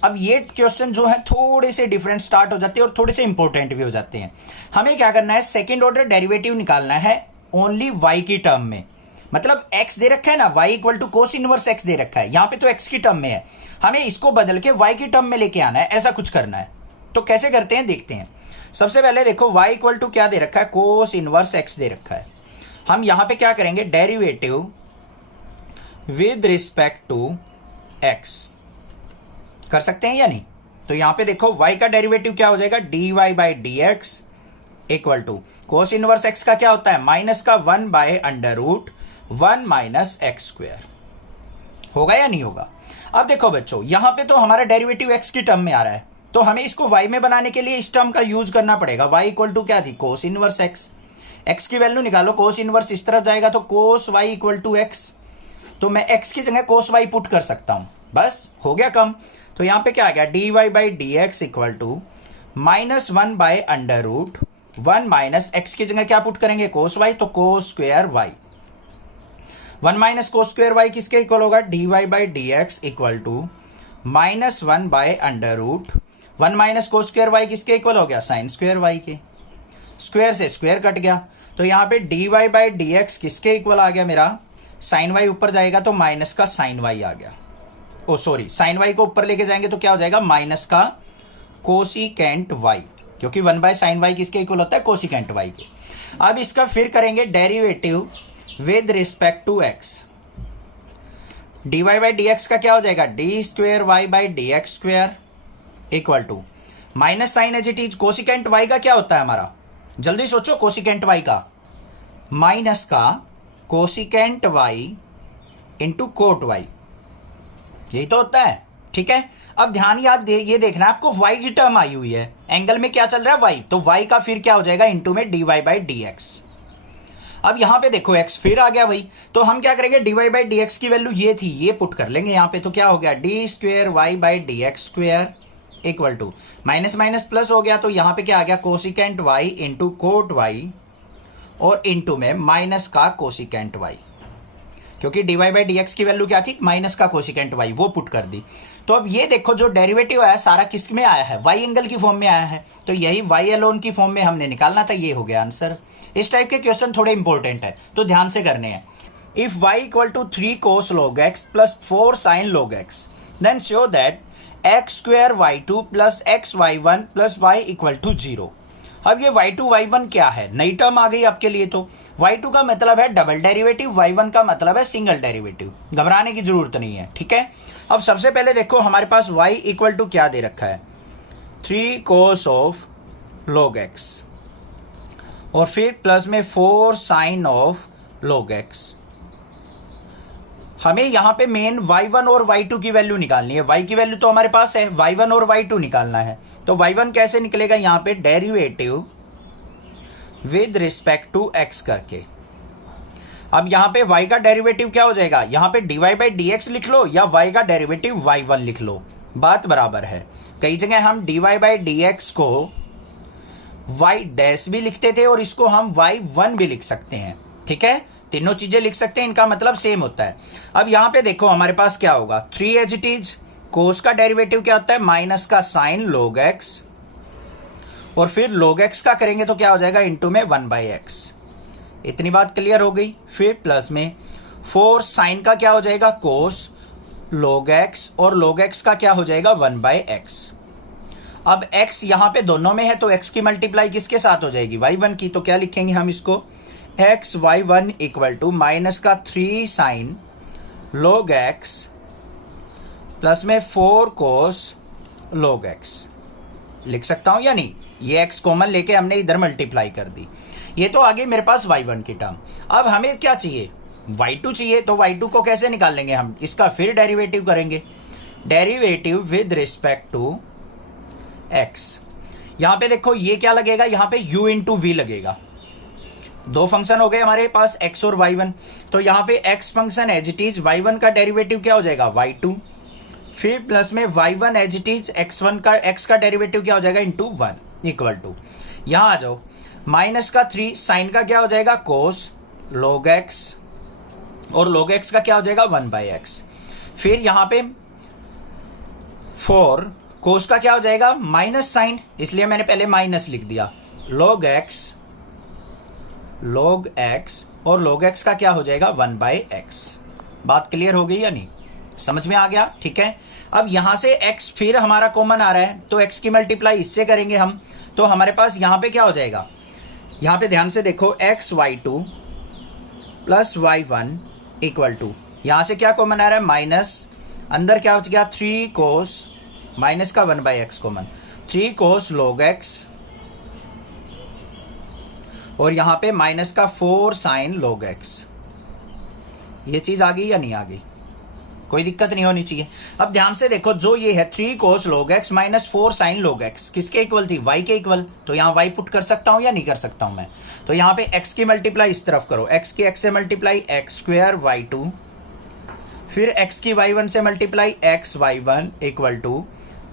अब ये क्वेश्चन जो है थोड़े से डिफरेंट स्टार्ट हो जाते हैं और थोड़े से इंपॉर्टेंट भी हो जाते हैं। हमें क्या करना है, सेकेंड ऑर्डर डेरिवेटिव निकालना है ओनली y की टर्म में। मतलब x दे रखा है ना, y equal to cos inverse x दे रखा है, यहां पे तो x की टर्म में है, हमें इसको बदल के y की टर्म में लेके आना है, ऐसा कुछ करना है। तो कैसे करते हैं देखते हैं। सबसे पहले देखो y इक्वल टू क्या दे रखा है, कोस इनवर्स x दे रखा है। हम यहां पे क्या करेंगे, derivative with respect to x कर सकते हैं या नहीं। तो यहां पे देखो y का डेरिवेटिव क्या हो जाएगा, dy by D x equal to cos inverse x का क्या होता है, माइनस का 1 by under root 1 minus x square. होगा या नहीं होगा। अब देखो बच्चों, यहां पे तो हमारा डेरिवेटिव x की टर्म में आ रहा है, तो हमें इसको y में बनाने के लिए इस टर्म का यूज करना पड़ेगा। y इक्वल टू क्या थी, कोस इनवर्स x की वैल्यू निकालो, कोस इनवर्स इस तरफ जाएगा तो कोस y इक्वल टू एक्स, तो मैं x की जगह कोस y पुट कर सकता हूं, बस हो गया कम। तो यहां पे क्या आ गया, dy by D x equal to minus 1 by under root 1 minus x की जगह क्या पुट करेंगे, कोस वाई, तो cos square y. 1 minus cos square y किसके इक्वल होगा, d Y by D x equal to minus 1 by under root 1 minus cos square y किसके equal हो गया, साइन स्क्वायर वाई के। स्क्वायर से square cut गया, तो यहां पे D Y by D x किसके इक्वल आ गया मेरा, साइन वाई ऊपर जाएगा तो माइनस का साइन वाई आ गया। ओ सॉरी, साइन वाई को ऊपर लेके जाएंगे तो क्या हो जाएगा, माइनस का कोसिकेंट वाई, क्योंकि 1 बाय साइन वाई किसके इक्वल होता है, कोसिकेंट वाई के। अब इसका फिर करेंगे derivative with respect to x. D Y by D x का क्या हो जाएगा, d square Y by D x square equal to minus sine as it is, cosecant y का क्या होता है हमारा, जल्दी सोचो, कोसिकेंट वाई का माइनस का cosecant y into cot y, यही तो होता है। ठीक है, अब ध्यान ये देखना है आपको, y की टर्म आई हुई है, एंगल में क्या चल रहा है y, तो y का फिर क्या हो जाएगा, इंटू में dy बाई डी एक्स। अब यहां पे देखो x फिर आ गया वही, तो हम क्या करेंगे, dy बाई डी एक्स की वैल्यू ये थी, ये पुट कर लेंगे यहां पे, तो क्या हो गया, d square Y by D x square equal to minus minus plus हो गया, तो यहां पे क्या आ गया, cosecant y into cot y और इंटू में माइनस का कोसिकेंट y, क्योंकि dy बाई डी एक्स की वैल्यू क्या थी, माइनस का कोसिकेंट y, वो पुट कर दी। तो अब ये देखो जो डेरिवेटिव आया सारा किस में आया है, y एंगल की फॉर्म में आया है, तो यही y एलोन की फॉर्म में हमने निकालना था, ये हो गया आंसर। इस टाइप के क्वेश्चन थोड़े इंपॉर्टेंट है, तो ध्यान से करने हैं। If y equal to 3 cos log x plus 4 sin log x, then show that x square y2 plus x y1 plus y equal to 0। अब ये y2 y1 क्या है, नई टर्म आ गई आपके लिए। तो y2 का मतलब है डबल डेरिवेटिव, y1 का मतलब है सिंगल डेरिवेटिव, घबराने की जरूरत नहीं है। ठीक है, अब सबसे पहले देखो हमारे पास y इक्वल टू क्या दे रखा है, 3 cos ऑफ log x और फिर प्लस में 4 sin ऑफ log x। हमें यहां पे मेन y1 और y2 की वैल्यू निकालनी है, y की वैल्यू तो हमारे पास है, y1 और y2 निकालना है। तो y1 कैसे निकलेगा, यहां पे derivative with respect to x करके। अब यहां पे y का डेरिवेटिव क्या हो जाएगा, यहां पे dy बाई डी एक्स लिख लो या y का डेरिवेटिव y1 लिख लो, बात बराबर है। कई जगह हम dy बाई डी एक्स को y डैश भी लिखते थे और इसको हम y1 भी लिख सकते हैं। ठीक है, तीनों चीजें लिख सकते हैं, इनका मतलब सेम होता है। अब यहां पे देखो हमारे पास क्या होगा, 3 एज इट इज, कोस का डेरिवेटिव क्या होता है, माइनस का साइन log x और फिर log x का करेंगे तो क्या हो जाएगा, इंटू में 1 बाई एक्स। इतनी बात क्लियर हो गई। फिर प्लस में 4 साइन का क्या हो जाएगा, कोस log x और log x का क्या हो जाएगा, 1 बाई एक्स। अब x यहां पे दोनों में है तो x की मल्टीप्लाई किसके साथ हो जाएगी, y1 की, तो क्या लिखेंगे हम इसको, x y one equal to minus का 3 साइन log x प्लस में 4 cos log x लिख सकता हूं या नहीं। ये x कॉमन लेके हमने इधर मल्टीप्लाई कर दी, ये तो आगे मेरे पास y1 की टर्म। अब हमें क्या चाहिए, y2 चाहिए, तो y2 को कैसे निकालेंगे हम, इसका फिर डेरिवेटिव करेंगे, derivative with respect to x। यहां पे देखो ये क्या लगेगा, यहां पे u इंटू वी लगेगा। दो फंक्शन हो गए हमारे पास x और y1, तो यहां पे x function as it is, y1 का डेरिवेटिव क्या हो जाएगा, y2, फिर प्लस में y1 as it is, x1 का x का डेरिवेटिव क्या हो जाएगा, इंटू 1 इक्वल टू, यहां आ जाओ, माइनस का 3 साइन का क्या हो जाएगा, कोस log x और log x का क्या हो जाएगा, 1 बाई एक्स। फिर यहां पे 4 कोस का क्या हो जाएगा माइनस साइन, इसलिए मैंने पहले माइनस लिख दिया, log x और log x का क्या हो जाएगा 1/x। बात क्लियर हो गई या नहीं, समझ में आ गया? ठीक है, अब यहां से x फिर हमारा कॉमन आ रहा है, तो x की मल्टीप्लाई इससे करेंगे हम, तो हमारे पास यहां पे क्या हो जाएगा, यहां पे ध्यान से देखो xy2 plus y1 equal to, यहां से क्या कॉमन आ रहा है माइनस, अंदर क्या हो गया 3 कोस, माइनस का 1/x common, 3 cos log x, और यहां पे माइनस का 4 साइन log x। ये चीज आ गई या नहीं आ गई? कोई दिक्कत नहीं होनी चाहिए। अब ध्यान से देखो, जो ये है 3 cos log x minus 4 sine log x किसके इक्वल थी, y के इक्वल, तो यहां y पुट कर सकता हूं या नहीं कर सकता हूं मैं? तो यहां पे x की मल्टीप्लाई इस तरफ करो, x की x से मल्टीप्लाई x स्क्वायर y2, फिर x की y1 से multiply x y1 equal to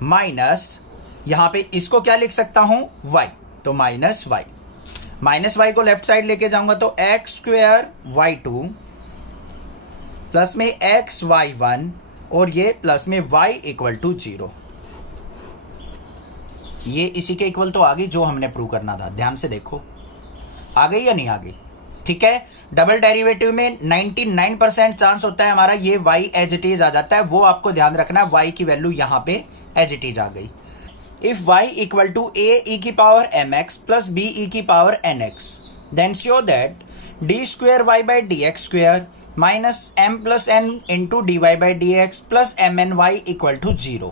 minus, यहां पे इसको क्या लिख सकता हूं y, तो माइनस y को लेफ्ट साइड लेके जाऊंगा तो x स्क्वायर y2 प्लस में x y1 और ये प्लस में y इक्वल टू 0। ये इसी के इक्वल तो आ गई जो हमने प्रूव करना था, ध्यान से देखो आ गई या नहीं आ गई? ठीक है, डबल डेरिवेटिव में 99% चांस होता है हमारा ये y एज इट इज आ जाता है, वो आपको ध्यान रखना है, y की वैल्यू यहां पे एज इट इज आ गई। If y equal to a e की power mx plus b e की power nx, then sure that d square y by D x square minus m plus n into d Y by D x plus m n y equal to 0।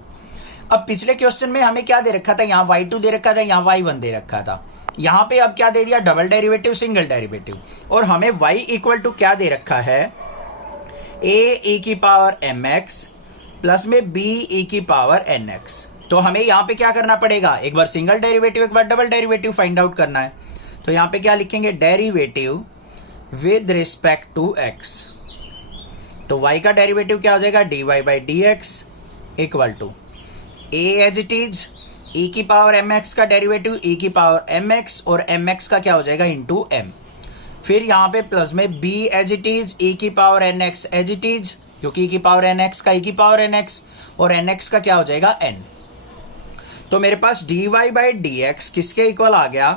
अब पिछले question में हमें क्या दे रखा था, यहाँ y2 दे रखा था, यहाँ y1 दे रखा था, यहाँ पे अब क्या दे दिया डबल डेरिवेटिव सिंगल डेरिवेटिव, और हमें y इक्वल टू क्या दे रखा है a e की पावर mx प्लस में b e की पावर nx। तो हमें यहाँ पे क्या करना पड़ेगा, एक बार सिंगल डेरिवेटिव एक बार डबल डेरिवेटिव फाइंड आउट करना है। तो यहाँ पे क्या लिखेंगे, derivative with respect to x, तो y का डेरिवेटिव क्या हो जाएगा dy by D x equal to a as it is e की पावर mx का डेरिवेटिव e की पावर mx और mx का क्या हो जाएगा इंटू m, फिर यहाँ पे प्लस में b as it is e की power nx as it is, क्योंकि e की पावर nx का e की पावर nx और nx का क्या हो जाएगा n। तो मेरे पास dy बाई डी एक्स किसके इक्वल आ गया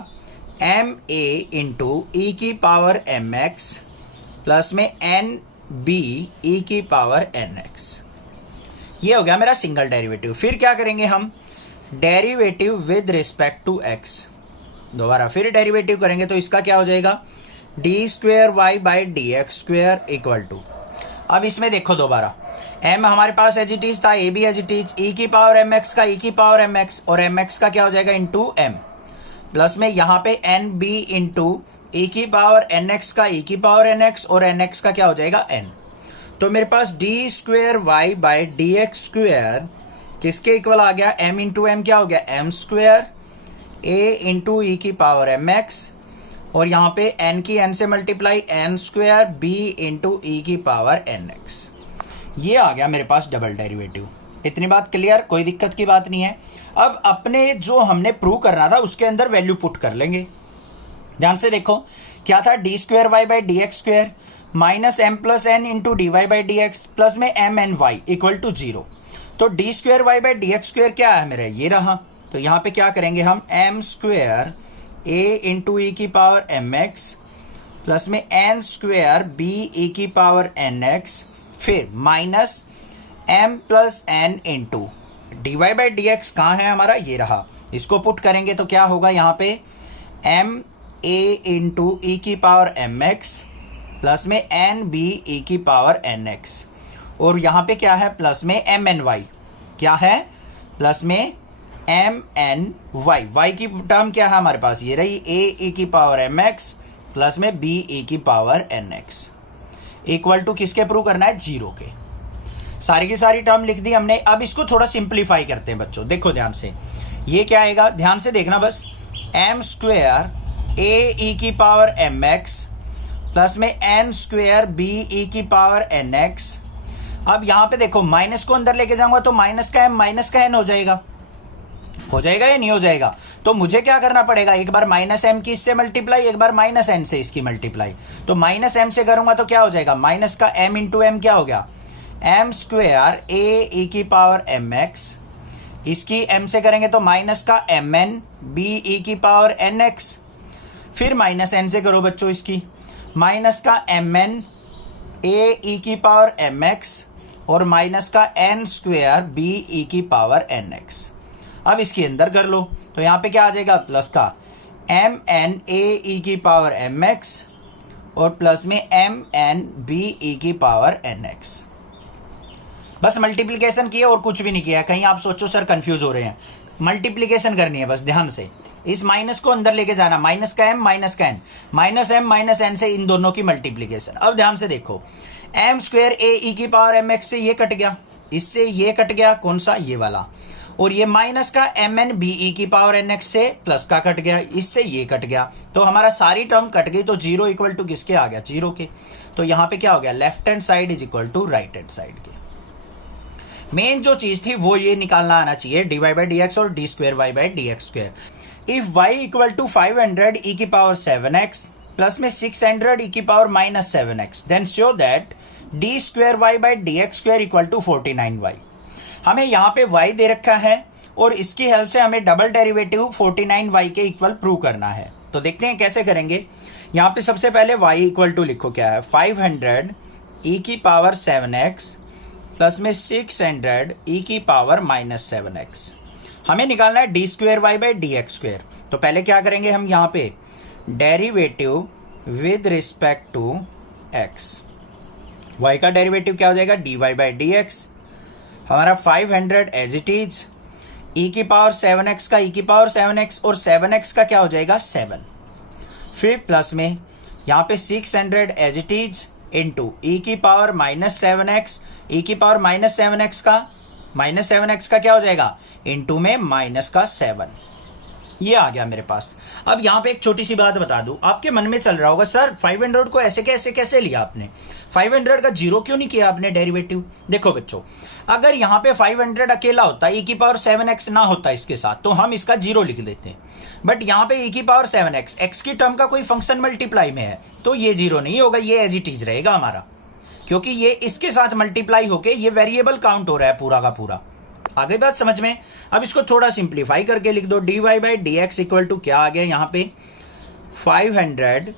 एम ए इंटू ई की पावर एम एक्स प्लस में एन बी ई की पावर एन एक्स। ये हो गया मेरा सिंगल डेरिवेटिव। फिर क्या करेंगे हम, derivative with respect to x, दोबारा फिर डेरिवेटिव करेंगे तो इसका क्या हो जाएगा d square Y by D x square equal to, अब इसमें देखो दोबारा m हमारे पास एज इट इज था, a b as it is, e की पावर एम एक्स का ई की पावर एम एक्स और एम एक्स का क्या हो जाएगा इंटू m, प्लस में यहाँ पे एन बी इंटू ई की पावर एन एक्स का ई की पावर एन एक्स और एन एक्स का क्या हो जाएगा n। तो मेरे पास d square Y by D x square किसके इक्वल आ गया, m इंटू एम क्या हो गया m square, a into e की पावर एम एक्स और यहाँ पे n की n से multiply n square b into e की पावर एन एक्स। ये आ गया मेरे पास डबल डेरिवेटिव। इतनी बात क्लियर, कोई दिक्कत की बात नहीं है। अब अपने जो हमने प्रूव करना था उसके अंदर वैल्यू पुट कर लेंगे। ध्यान से देखो क्या था, d square Y by D x square minus m plus n into d Y by D x plus में m n y equal to 0। तो D square Y by D x square क्या है मेरा, ये रहा। तो यहाँ पे क्या करेंगे हम, m square a into e की पावर एम एक्स प्लस में एन स्क्वेयर बी ई की पावर एन एक्स, फिर minus m plus n into d Y by D x कहाँ है हमारा, ये रहा। इसको पुट करेंगे तो क्या होगा यहाँ पे एम ए इंटू ई की पावर एम एक्स प्लस में एन बी ई की पावर एन एक्स और यहाँ पे क्या है प्लस में एम एन वाई, क्या है प्लस में एम एन वाई, वाई की टर्म क्या है हमारे पास, ये रही ए ई की पावर एम एक्स प्लस में बी ई की power n x equal to किसके प्रूव करना है, 0 के। सारी की सारी टर्म लिख दी हमने। अब इसको थोड़ा सिंप्लीफाई करते हैं बच्चों, देखो ध्यान से, ये क्या आएगा ध्यान से देखना बस, एम स्क्वेयर ए ई की पावर एम एक्स प्लस में एन स्क्वेयर बी ई की पावर एन एक्स। अब यहां पे देखो माइनस को अंदर लेके जाऊंगा तो माइनस का एम माइनस का एन हो जाएगा या नहीं हो जाएगा। तो मुझे क्या करना पड़ेगा, एक बार माइनस एम की इससे मल्टीप्लाई, एक बार माइनस एन से इसकी मल्टीप्लाई। तो माइनस एम से करूंगा तो क्या हो जाएगा, माइनस का एम इंटू एम क्या हो गया, एम स्क्वेयर ए ई की पावर एम एक्स इसकी m से करेंगे तो माइनस का mn b e की पावर nx, फिर माइनस n से करो बच्चों इसकी माइनस का mn a e की पावर mx और माइनस का n स्क्वेयर b e की पावर nx। अब इसके अंदर कर लो तो यहाँ पे क्या आ जाएगा प्लस का mn a e की पावर mx और प्लस में mn b e की पावर nx। बस मल्टीप्लिकेशन किया और कुछ भी नहीं किया। कहीं आप सोचो सर कंफ्यूज हो रहे हैं, मल्टीप्लिकेशन करनी है बस ध्यान से। इस माइनस को अंदर लेके जाना, माइनस का m माइनस का n, minus m minus n से इन दोनों की मल्टीप्लिकेशन। अब ध्यान से देखो m स्क्वेयर a e की पावर mx से ये कट गया, इससे ये कट गया, कौन सा ये वाला, और ये माइनस का mn b e की पावर nx से प्लस का कट गया, इससे ये कट गया। तो हमारा सारी टर्म कट गई तो जीरो इक्वल टू किसके आ गया, जीरो के। तो यहाँ पे क्या हो गया, left hand side is equal to right hand side के। मेन जो चीज थी वो ये निकालना आना चाहिए dy बाई डी एक्स और d square Y by D x square. If y equal to 500 e की पावर 7x प्लस में 600 e की power minus 7x then show that d square Y by D x square equal to 49y। हमें यहाँ पे y दे रखा है और इसकी हेल्प से हमें डबल डेरिवेटिव 49y के इक्वल प्रूव करना है। तो देखते हैं कैसे करेंगे। यहाँ पे सबसे पहले y इक्वल टू लिखो क्या है, 500 e की पावर 7x प्लस में 600 e की पावर माइनस 7x। हमें निकालना है d square Y by D x square. तो पहले क्या करेंगे हम यहाँ पे derivative with respect to x। y का डेरिवेटिव क्या हो जाएगा, dy बाई डी एक्स। हमारा 500 एज इट इज, e की पावर 7x का e की पावर 7x और 7x का क्या हो जाएगा 7। फिर प्लस में यहाँ पे 600 as it is into e की पावर माइनस 7x, ई की पावर माइनस 7x का क्या हो जाएगा इंटू में माइनस का 7। ये आ गया मेरे पास। अब यहाँ पे एक छोटी सी बात बता दूं, आपके मन में चल रहा होगा सर 500 को ऐसे कैसे लिया आपने, 500 का जीरो क्यों नहीं किया आपने डेरिवेटिव। देखो बच्चों, अगर यहाँ पे 500 अकेला होता, e की पावर 7x ना होता इसके साथ, तो हम इसका जीरो लिख देते हैं। बट यहाँ पे e की पावर 7x x की टर्म का कोई फंक्शन मल्टीप्लाई में है तो ये जीरो नहीं होगा, ये एज इट इज रहेगा हमारा, क्योंकि ये इसके साथ मल्टीप्लाई होके ये वेरिएबल काउंट हो रहा है पूरा का पूरा। आगे बात समझ में। अब इसको थोड़ा सिंप्लीफाई करके लिख दो, dy by D x equal to क्या आ गया यहाँ पे 500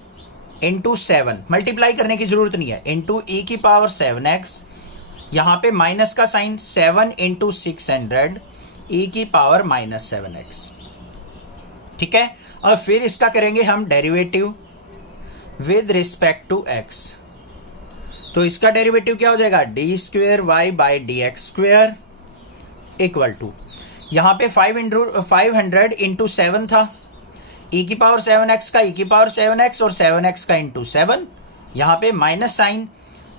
इंटू 7, मल्टीप्लाई करने की जरूरत नहीं है, इंटू ई की पावर 7x, यहाँ पे माइनस का साइन 7 इंटू 600 ई की पावर माइनस 7x। ठीक है, और फिर इसका करेंगे हम derivative with respect to x। तो इसका डेरिवेटिव क्या हो जाएगा, d square Y by D x square equal to, यहाँ पे 500 इंटू 7 था, e की पावर 7x का e की पावर 7x और 7x का इंटू 7, यहाँ पे माइनस साइन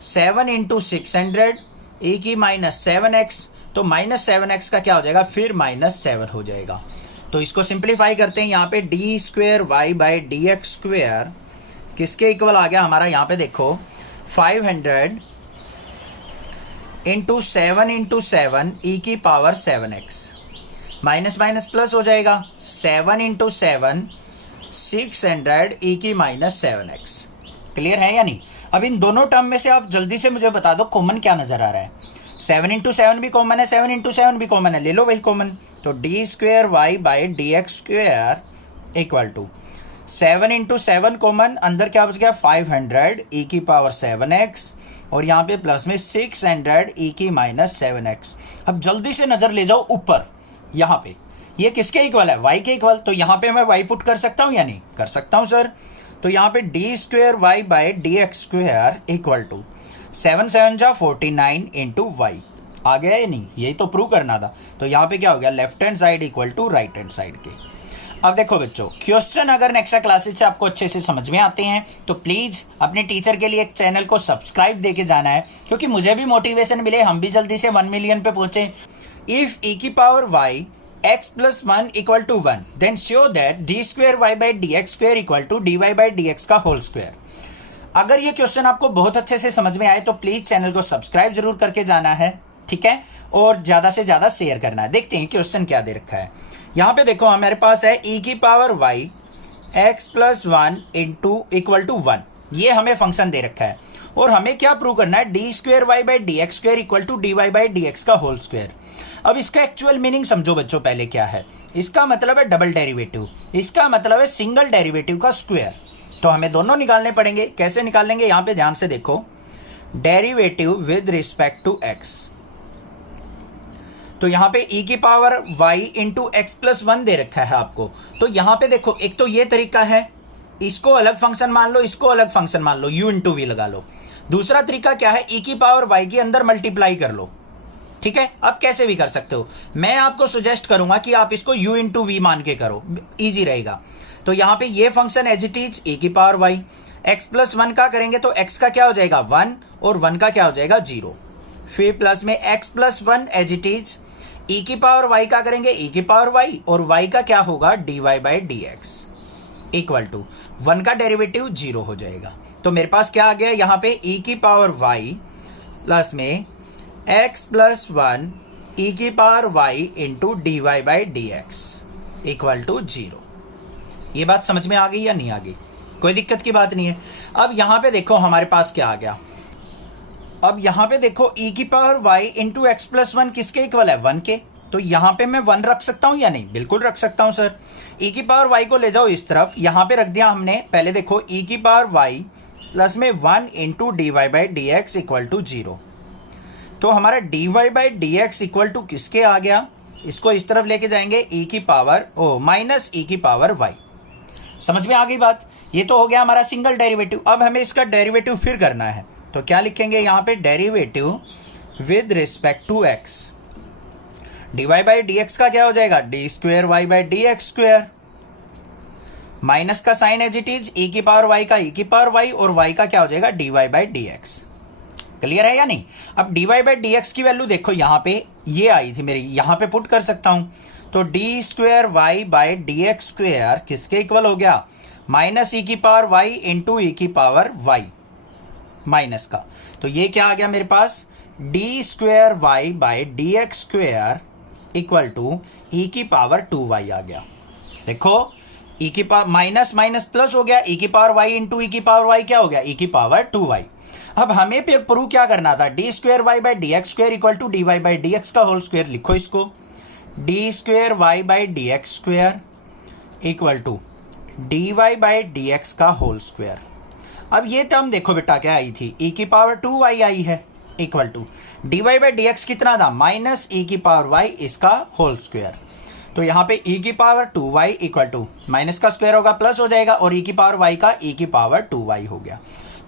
7 इंटू 600 e की माइनस 7x, तो माइनस 7x का क्या हो जाएगा फिर माइनस 7 हो जाएगा। तो इसको सिंप्लीफाई करते हैं, यहाँ पे d square Y by D x square किसके इक्वल आ गया हमारा, यहाँ पे देखो 500 इंटू 7 इंटू 7 ई की power 7x, minus minus plus हो जाएगा 7 इंटू 7 600 ई की माइनस 7x। क्लियर है या नहीं। अब इन दोनों टर्म में से आप जल्दी से मुझे बता दो कॉमन क्या नजर आ रहा है। 7 इंटू 7 भी कॉमन है, 7 इंटू 7 भी कॉमन है, ले लो वही कॉमन। तो D square Y by D x square equal to 7 into 7 common, अंदर क्या बच गया 500 ई की पावर 7x और यहाँ पे प्लस में 600 ई की माइनस 7x। अब जल्दी से नजर ले जाओ ऊपर, यहाँ पे ये किसके इक्वल है, y के इक्वल। तो यहाँ पे मैं y पुट कर सकता हूँ या नहीं कर सकता हूँ सर। तो यहाँ पे d square Y by D x square equal to 7 7 जा 49 इंटू वाई आ गया या नहीं, यही तो प्रूव करना था। तो यहाँ पे क्या हो गया left hand side equal to right hand side के। अब देखो बच्चों, क्वेश्चन अगर नेक्स्ट क्लासेस से आपको अच्छे से समझ में आते हैं तो प्लीज अपने टीचर के लिए एक चैनल को सब्सक्राइब देके जाना है, क्योंकि मुझे भी मोटिवेशन मिले, हम भी जल्दी से 1 मिलियन पे पहुंचे। इफ e की power y x plus 1 equal to 1 then show that d square Y by D x square equal to d Y by D x का होल स्क्वेयर। अगर ये क्वेश्चन आपको बहुत अच्छे से समझ में आए तो प्लीज चैनल को सब्सक्राइब जरूर करके जाना है, ठीक है, और ज्यादा से ज्यादा शेयर करना है। देखते हैं क्वेश्चन क्या दे रखा है। यहाँ पे देखो हमारे पास है e की power y x plus 1 into equal to 1, ये हमें फंक्शन दे रखा है और हमें क्या प्रूव करना है, d square Y by D x square equal to d Y by D x का होल स्क्वेयर। अब इसका एक्चुअल मीनिंग समझो बच्चों, पहले क्या है, इसका मतलब है डबल डेरिवेटिव, इसका मतलब है सिंगल डेरिवेटिव का स्क्वायर। तो हमें दोनों निकालने पड़ेंगे। कैसे निकालेंगे, यहां पे ध्यान से देखो, derivative with respect to x. तो यहां पे e की power y into x plus 1 दे रखा है आपको। तो यहां पे देखो, एक तो ये तरीका है, इसको अलग फंक्शन मान लो, इसको अलग फंक्शन मान लो, u इंटू वी लगा लो। दूसरा तरीका क्या है, e की पावर y के अंदर मल्टीप्लाई कर लो। ठीक है, अब कैसे भी कर सकते हो, मैं आपको सुजेस्ट करूंगा कि आप इसको u इंटू वी मान के करो, इजी रहेगा। तो यहां पे ये function as it is e की पावर y, x प्लस 1 का करेंगे तो x का क्या हो जाएगा 1 और 1 का क्या हो जाएगा 0। फिर प्लस में x plus 1 as it is, e की पावर y का करेंगे e की पावर y और y का क्या होगा dy by D x equal to 1 का डेरिवेटिव 0 हो जाएगा। तो मेरे पास क्या आ गया यहां पे, e की पावर y प्लस में x प्लस 1 e की power y into d Y by D x equal to 0। ये बात समझ में आ गई या नहीं आ गई, कोई दिक्कत की बात नहीं है। अब यहां पे देखो हमारे पास क्या आ गया, अब यहां पे देखो e की power y into x plus 1 किसके इक्वल है 1 के। तो यहां पे मैं 1 रख सकता हूं या नहीं, बिल्कुल रख सकता हूं सर। e की पावर y को ले जाओ इस तरफ, यहां पे रख दिया हमने। पहले देखो e की पावर y प्लस में 1 into d Y by D x equal to 0। तो हमारा d Y by D x equal to किसके आ गया, इसको इस तरफ लेके जाएंगे e की पावर माइनस e की पावर y। समझ में आ गई बात, ये तो हो गया हमारा सिंगल डेरिवेटिव। अब हमें इसका डेरिवेटिव फिर करना है, तो क्या लिखेंगे यहां पे, derivative with respect to x। D Y by D x का क्या हो जाएगा, d square Y by D x square, minus का sine as it is, e की पावर y का e की पावर y और y का क्या हो जाएगा d Y by D x. Clear है या नहीं। अब d Y by D x की वैल्यू देखो, यहां पे ये आई थी मेरी, यहां पे पुट कर सकता हूं। तो D square Y by D x square किसके इक्वल हो गया, माइनस ई की पावर y इंटू ई की पावर y माइनस का। तो ये क्या आ गया मेरे पास, d square Y by D x square equal to e की पावर 2y आ गया। देखो ई की पावर माइनस माइनस प्लस हो गया, ई की पावर y इंटू ई की पावर y क्या हो गया, ई की पावर 2y। अब हमें फिर प्रूव क्या करना था, d square Y by D x square equal to d Y by D x का होल स्क्वेयर। लिखो इसको, d square Y by D x square equal to d Y by D x का whole square. अब ये term देखो बेटा क्या आई थी, ई की पावर 2y आई है equal to d Y by D x कितना था, माइनस ई की पावर y इसका होल स्क्वेयर। तो यहां पे e की power 2y equal to minus का स्क्वायर होगा प्लस हो जाएगा और e की पावर y का e की पावर 2y हो गया।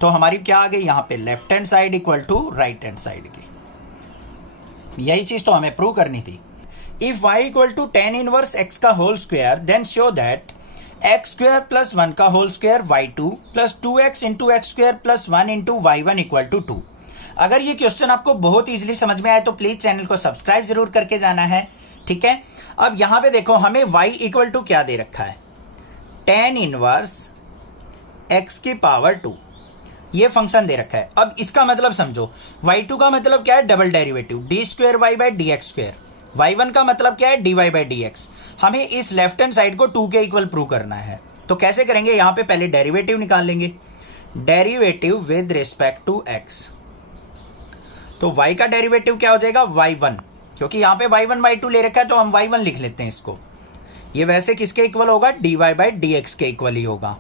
तो हमारी क्या आ गई यहां पे, left hand side equal to right hand side की। यही चीज तो हमें प्रूव करनी थी। If y equal to tan inverse x का whole square then show that x square plus 1 का whole square y2 plus 2x into x square plus 1 into y1 equal to 2। अगर ये क्वेश्चन आपको बहुत इजीली समझ में आए तो प्लीज चैनल को सब्सक्राइब जरूर करके जाना है। ठीक है, अब यहां पे देखो हमें y इक्वल टू क्या दे रखा है, tan इनवर्स x की पावर 2, ये फंक्शन दे रखा है। अब इसका मतलब समझो, y2 का मतलब क्या है, double derivative D square Y by D X square, y1 का मतलब क्या है, D Y by D X. हमें इस लेफ्ट हैंड साइड को 2 के इक्वल प्रूव करना है। तो कैसे करेंगे, यहां पे पहले डेरिवेटिव निकाल लेंगे, derivative with respect to x। तो y का डेरिवेटिव क्या हो जाएगा y1, क्योंकि यहां पे y1 y2 ले रखा है तो हम y1 लिख लेते हैं इसको। ये वैसे किसके इक्वल होगा, dy बाई डी एक्स के इक्वल ही होगा।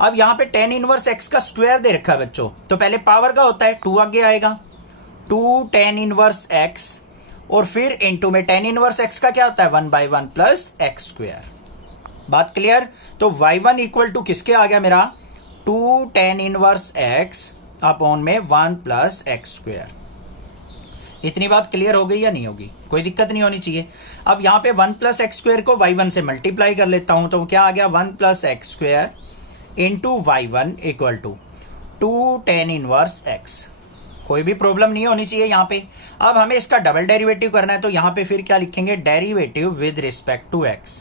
अब यहां पे tan इनवर्स x का स्क्वायर दे रखा है बच्चों, तो पहले पावर का होता है 2 आगे आएगा, 2 tan इनवर्स x और फिर इनटू में tan इनवर्स x का क्या होता है 1 बाई 1 प्लस एक्स स्क्वायर। बात क्लियर। तो y1 इक्वल टू किसके आ गया मेरा, 2 tan इनवर्स x अपॉन में 1 प्लस एक्स स्क्वायर। इतनी बात क्लियर हो गई या नहीं होगी, कोई दिक्कत नहीं होनी चाहिए। अब यहां पे 1 प्लस एक्स स्क्वायर को y1 से मल्टीप्लाई कर लेता हूं, तो क्या आ गया 1 plus X square into y1 equal to 2 tan inverse x। कोई भी प्रॉब्लम नहीं होनी चाहिए यहां पे। अब हमें इसका डबल डेरिवेटिव करना है, तो यहां पे फिर क्या लिखेंगे, derivative with respect to x।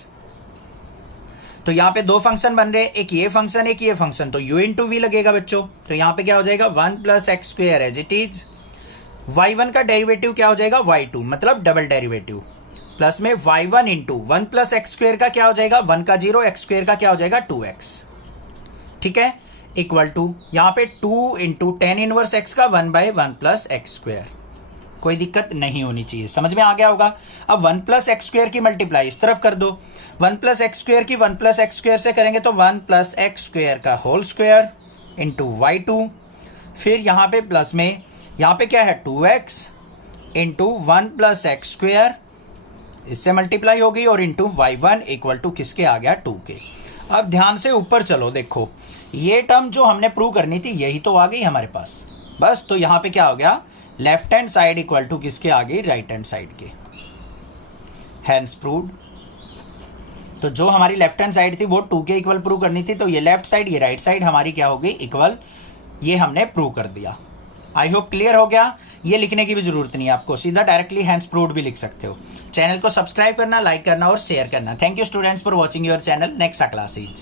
तो यहां पे दो फंक्शन बन रहे हैं, एक ये फंक्शन एक ये फंक्शन, तो u इंटू वी लगेगा बच्चों। तो यहां पे क्या हो जाएगा 1 plus X square as it is, y1 का डेरिवेटिव क्या हो जाएगा y2, मतलब डबल डेरिवेटिव, प्लस में y1 into 1 plus X square का क्या हो जाएगा 1 का 0, एक्स स्क्वायर का क्या हो जाएगा 2x। ठीक है, इक्वल टू यहाँ पे 2 इंटू टेन इनवर्स एक्स का 1/1 प्लस एक्स स्क्वायर। कोई दिक्कत नहीं होनी चाहिए, समझ में आ गया होगा। अब 1 प्लस एक्स स्क्वायर की मल्टीप्लाई इस तरफ कर दो, 1 प्लस एक्स स्क्वायर की 1 प्लस एक्स स्क्वायर से करेंगे तो 1 प्लस एक्स स्क्वायर का होल स्क्वायर इंटू y2, फिर यहाँ पे प्लस में यहाँ पे क्या है 2x into 1 plus X square, इससे मल्टीप्लाई होगी और इंटू y1 इक्वल टू किसके आ गया 2 के। अब ध्यान से ऊपर चलो, देखो ये टर्म जो हमने प्रूव करनी थी यही तो आ गई हमारे पास बस। तो यहाँ पे क्या हो गया, left hand side equal to किसके आ गई, राइट हैंड साइड के। Hence proved. तो जो हमारी लेफ्ट हैंड साइड थी वो 2 के इक्वल प्रूव करनी थी, तो ये लेफ्ट साइड ये राइट साइड हमारी क्या हो गई इक्वल, ये हमने प्रूव कर दिया। आई होप क्लियर हो गया। ये लिखने की भी जरूरत नहीं है आपको, सीधा डायरेक्टली हैंस प्रूव्ड भी लिख सकते हो। चैनल को सब्सक्राइब करना, लाइक करना और शेयर करना। Thank you students for watching your channel. Next classes.